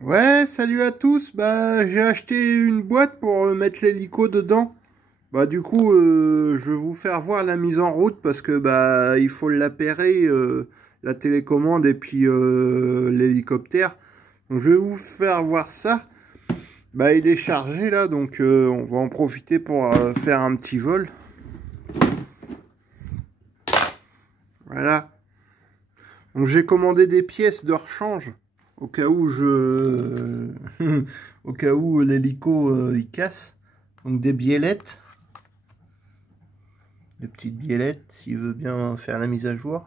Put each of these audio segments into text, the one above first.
Ouais, salut à tous. Bah, j'ai acheté une boîte pour mettre l'hélico dedans. Bah, du coup, je vais vous faire voir la mise en route parce que bah, il faut l'appairer, la télécommande et puis l'hélicoptère. Donc, je vais vous faire voir ça. Bah, il est chargé là, donc on va en profiter pour faire un petit vol. Voilà. Donc, j'ai commandé des pièces de rechange au cas où au cas où l'hélico il casse. Donc des biellettes, des petites biellettes, s'il veut bien faire la mise à jour.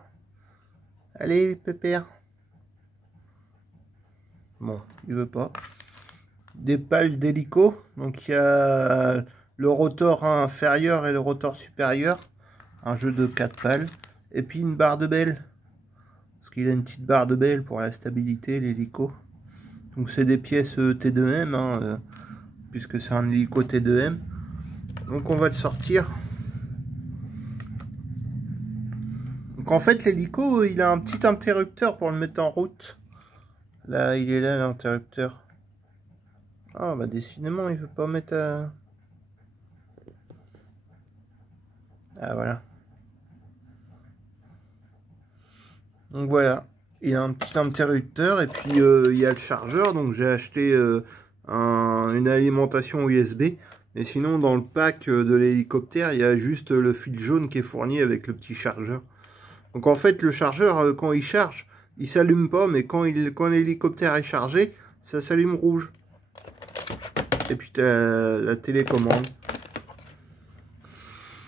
Allez, pépère. Bon, il veut pas. Des pales d'hélico. Donc il y a le rotor inférieur et le rotor supérieur. Un jeu de 4 pales. Et puis une barre de belle. Parce qu'il a une petite barre de belle pour la stabilité, l'hélico. Donc c'est des pièces T2M, puisque c'est un hélico T2M. Donc on va le sortir. Donc en fait l'hélico il a un petit interrupteur pour le mettre en route. Là il est là l'interrupteur. Ah bah décidément il veut pas mettre à... Ah voilà. Donc voilà. Il y a un petit interrupteur et puis il y a le chargeur. Donc j'ai acheté une alimentation USB. Mais sinon dans le pack de l'hélicoptère il y a juste le fil jaune qui est fourni avec le petit chargeur. Donc en fait le chargeur quand il charge il s'allume pas, mais quand l'hélicoptère est chargé ça s'allume rouge. Et puis la télécommande.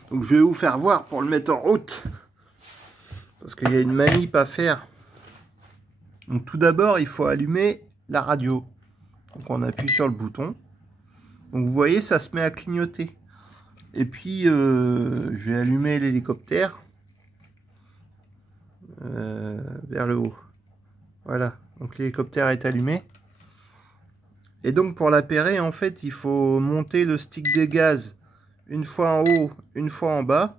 Donc je vais vous faire voir pour le mettre en route. Parce qu'il y a une manip à faire. Donc tout d'abord il faut allumer la radio. Donc on appuie sur le bouton. Donc vous voyez ça se met à clignoter. Et puis je vais allumer l'hélicoptère. Vers le haut. Voilà. Donc l'hélicoptère est allumé. Et donc pour l'appairer en fait il faut monter le stick de gaz une fois en haut, une fois en bas.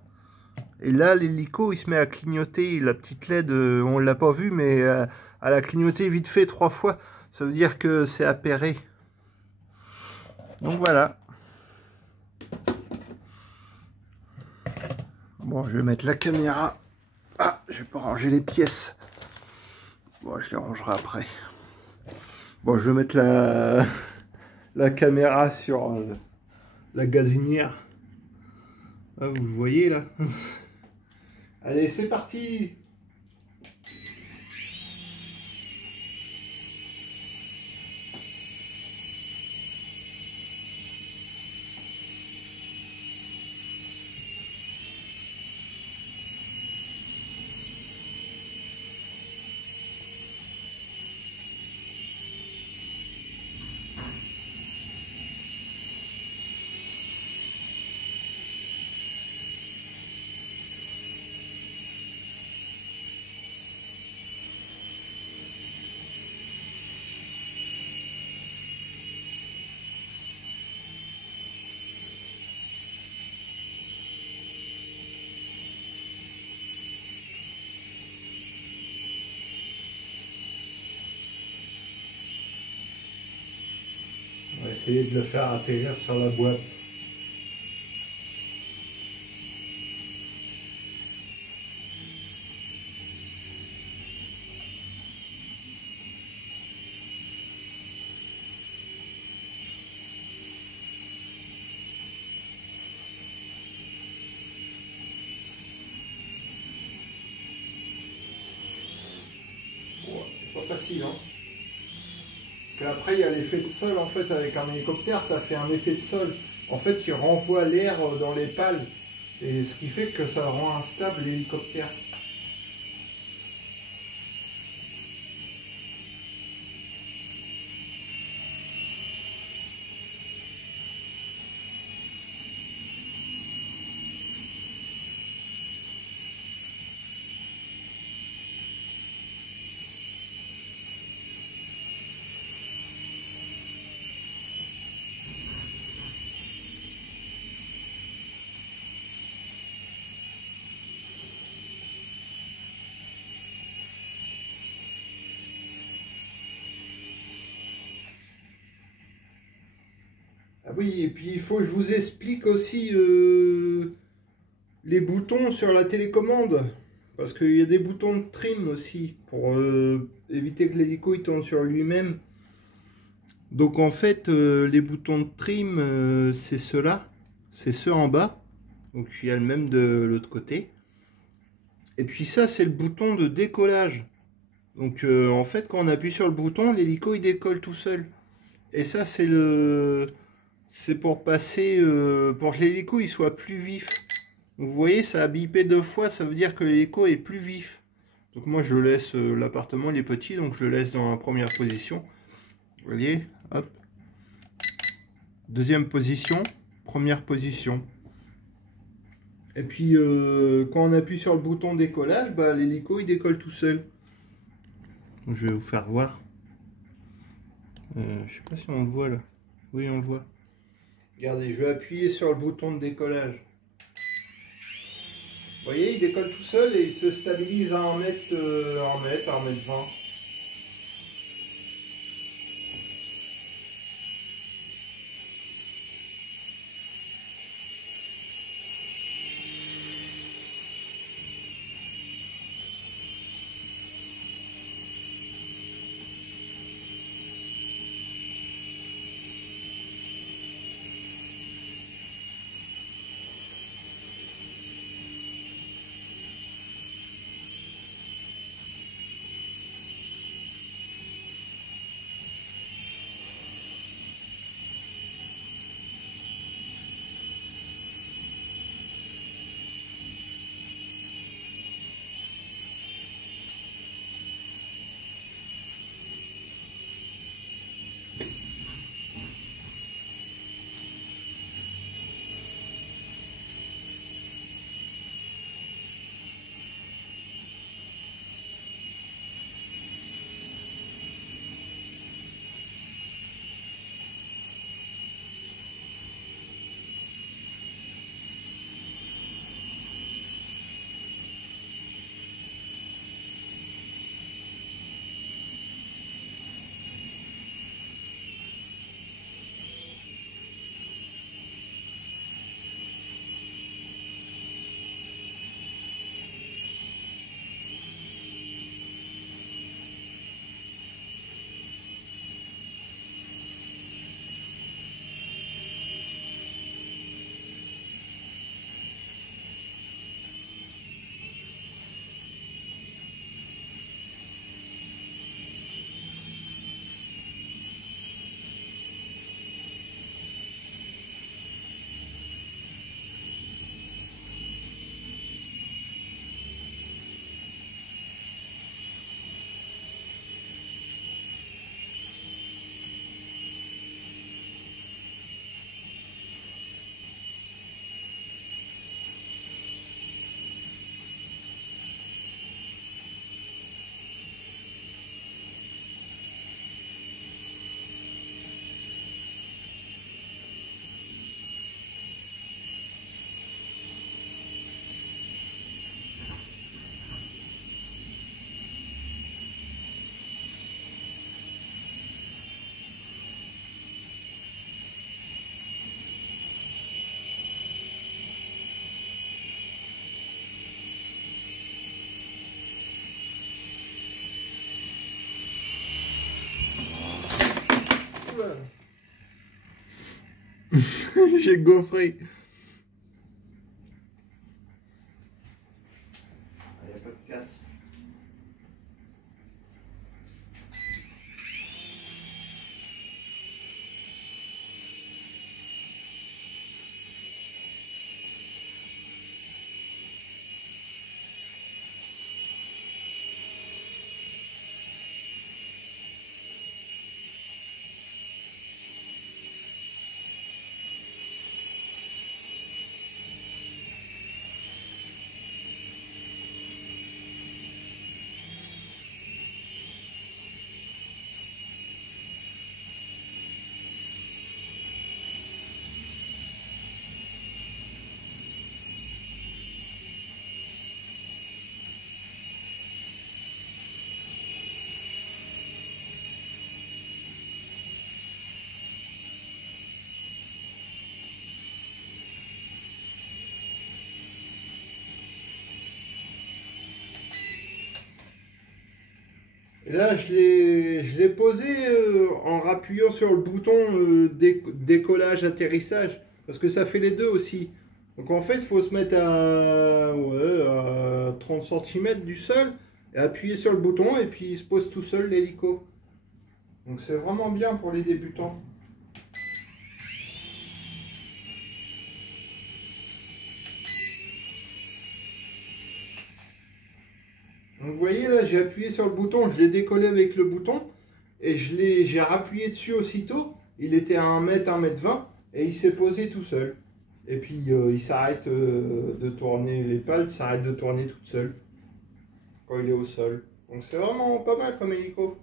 Et là l'hélico il se met à clignoter. La petite LED on l'a pas vu, mais elle a clignoté vite fait 3 fois. Ça veut dire que c'est appairé. Donc voilà. Bon, je vais mettre la caméra. Ah, je vais pas ranger les pièces. Bon, je les rangerai après. Bon, je vais mettre la caméra sur la gazinière. Ah, vous voyez là. Allez, c'est parti. On va essayer de le faire atterrir sur la boîte. Bon, c'est pas facile, hein. Puis après, il y a l'effet de sol, en fait, avec un hélicoptère, ça fait un effet de sol. En fait, il renvoie l'air dans les pales. Et ce qui fait que ça rend instable l'hélicoptère. Ah oui, et puis il faut que je vous explique aussi les boutons sur la télécommande. Parce qu'il y a des boutons de trim aussi pour éviter que l'hélico il tourne sur lui-même. Donc en fait, les boutons de trim, c'est ceux-là. C'est ceux en bas. Donc il y a le même de l'autre côté. Et puis ça, c'est le bouton de décollage. Donc en fait, quand on appuie sur le bouton, l'hélico il décolle tout seul. Et ça, c'est pour passer, pour que l'hélico il soit plus vif. Donc, vous voyez, ça a bipé 2 fois, ça veut dire que l'hélico est plus vif. Donc moi, je laisse, l'appartement il est petit, donc je le laisse dans la première position. Vous voyez, hop. Deuxième position, première position. Et puis, quand on appuie sur le bouton décollage, bah, l'hélico il décolle tout seul. Donc, je vais vous faire voir. Je sais pas si on le voit là. Oui, on le voit. Regardez, je vais appuyer sur le bouton de décollage. Vous voyez, il décolle tout seul et il se stabilise à 1 mètre, 1 mètre 20. J'ai gaufré. Il n'y a pas de casse. Et là, je l'ai posé en rappuyant sur le bouton décollage, atterrissage. Parce que ça fait les deux aussi. Donc en fait, il faut se mettre à 30 cm du sol et appuyer sur le bouton et puis il se pose tout seul l'hélico. Donc c'est vraiment bien pour les débutants. Donc vous voyez là, j'ai appuyé sur le bouton, je l'ai décollé avec le bouton et j'ai rappuyé dessus aussitôt. Il était à 1 mètre, 1 mètre 20 et il s'est posé tout seul. Et puis il s'arrête de tourner, les pales s'arrêtent de tourner toutes seules quand il est au sol. Donc c'est vraiment pas mal comme hélico.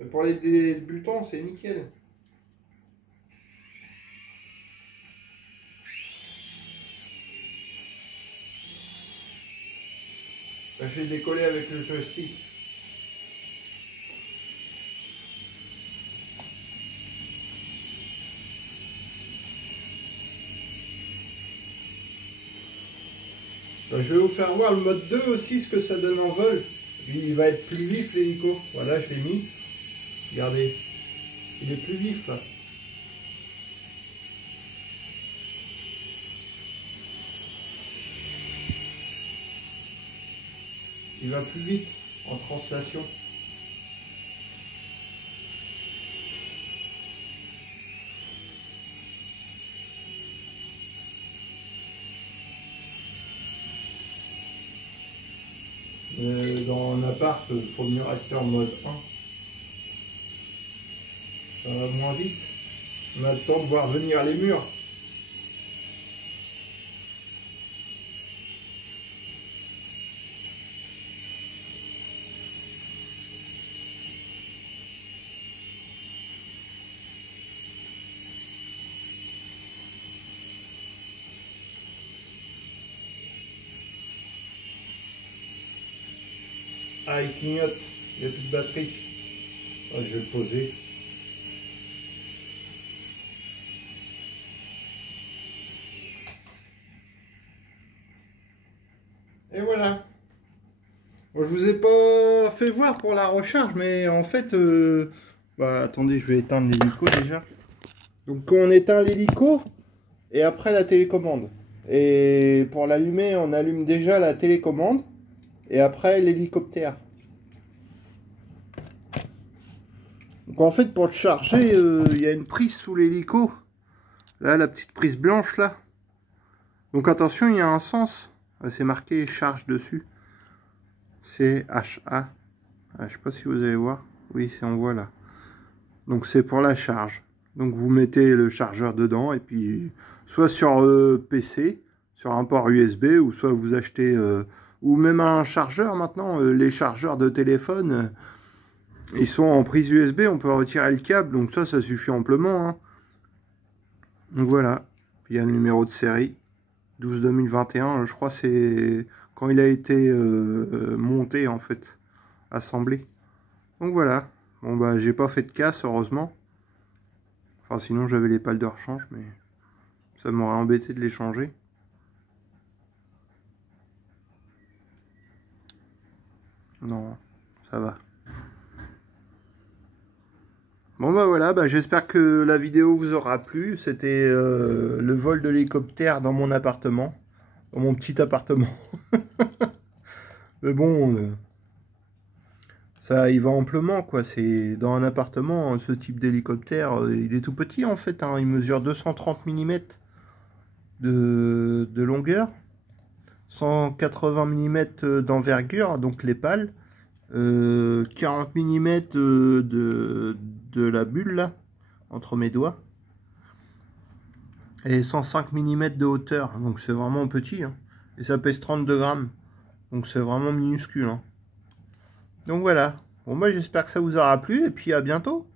Et pour les débutants, c'est nickel. Là, je l'ai décollé avec le joystick. Je vais vous faire voir le mode 2 aussi, ce que ça donne en vol. Il va être plus vif l'hélico. Voilà, je l'ai mis. Regardez, il est plus vif là. Il va plus vite en translation. Dans un appart, il faut mieux rester en mode 1. Ça va moins vite. On a le temps de voir venir les murs. Ah, il clignote, il n'y a plus de batterie. Ah, je vais le poser. Et voilà. Bon, je vous ai pas fait voir pour la recharge, mais en fait, attendez, je vais éteindre l'hélico déjà. Donc on éteint l'hélico et après la télécommande. Et pour l'allumer, on allume déjà la télécommande et après l'hélicoptère. Donc en fait, pour le charger, il y a une prise sous l'hélico. Là, la petite prise blanche là. Donc attention, il y a un sens. C'est marqué charge dessus. CHA. Je sais pas si vous allez voir. Oui, c'est en voit là. Donc c'est pour la charge. Donc vous mettez le chargeur dedans et puis soit sur PC, sur un port USB, ou soit vous achetez ou même un chargeur maintenant. Les chargeurs de téléphone, ils sont en prise USB, on peut retirer le câble, donc ça suffit amplement. Hein. Donc voilà, il y a le numéro de série 12-2021, je crois c'est quand il a été monté en fait, assemblé. Donc voilà, bon bah j'ai pas fait de casse heureusement. Enfin sinon j'avais les pales de rechange, mais ça m'aurait embêté de les changer. Non, ça va. Bon bah voilà, j'espère que la vidéo vous aura plu. C'était le vol de l'hélicoptère dans mon appartement. Dans mon petit appartement. Mais bon, ça y va amplement quoi. C'est dans un appartement, ce type d'hélicoptère, il est tout petit en fait. Hein. Il mesure 230 mm de longueur. 180 mm d'envergure, donc les pales. 40 mm de la bulle là, entre mes doigts, et 105 mm de hauteur, donc c'est vraiment petit, hein. Et ça pèse 32 grammes, donc c'est vraiment minuscule, hein. Donc voilà, bon j'espère que ça vous aura plu, et puis à bientôt.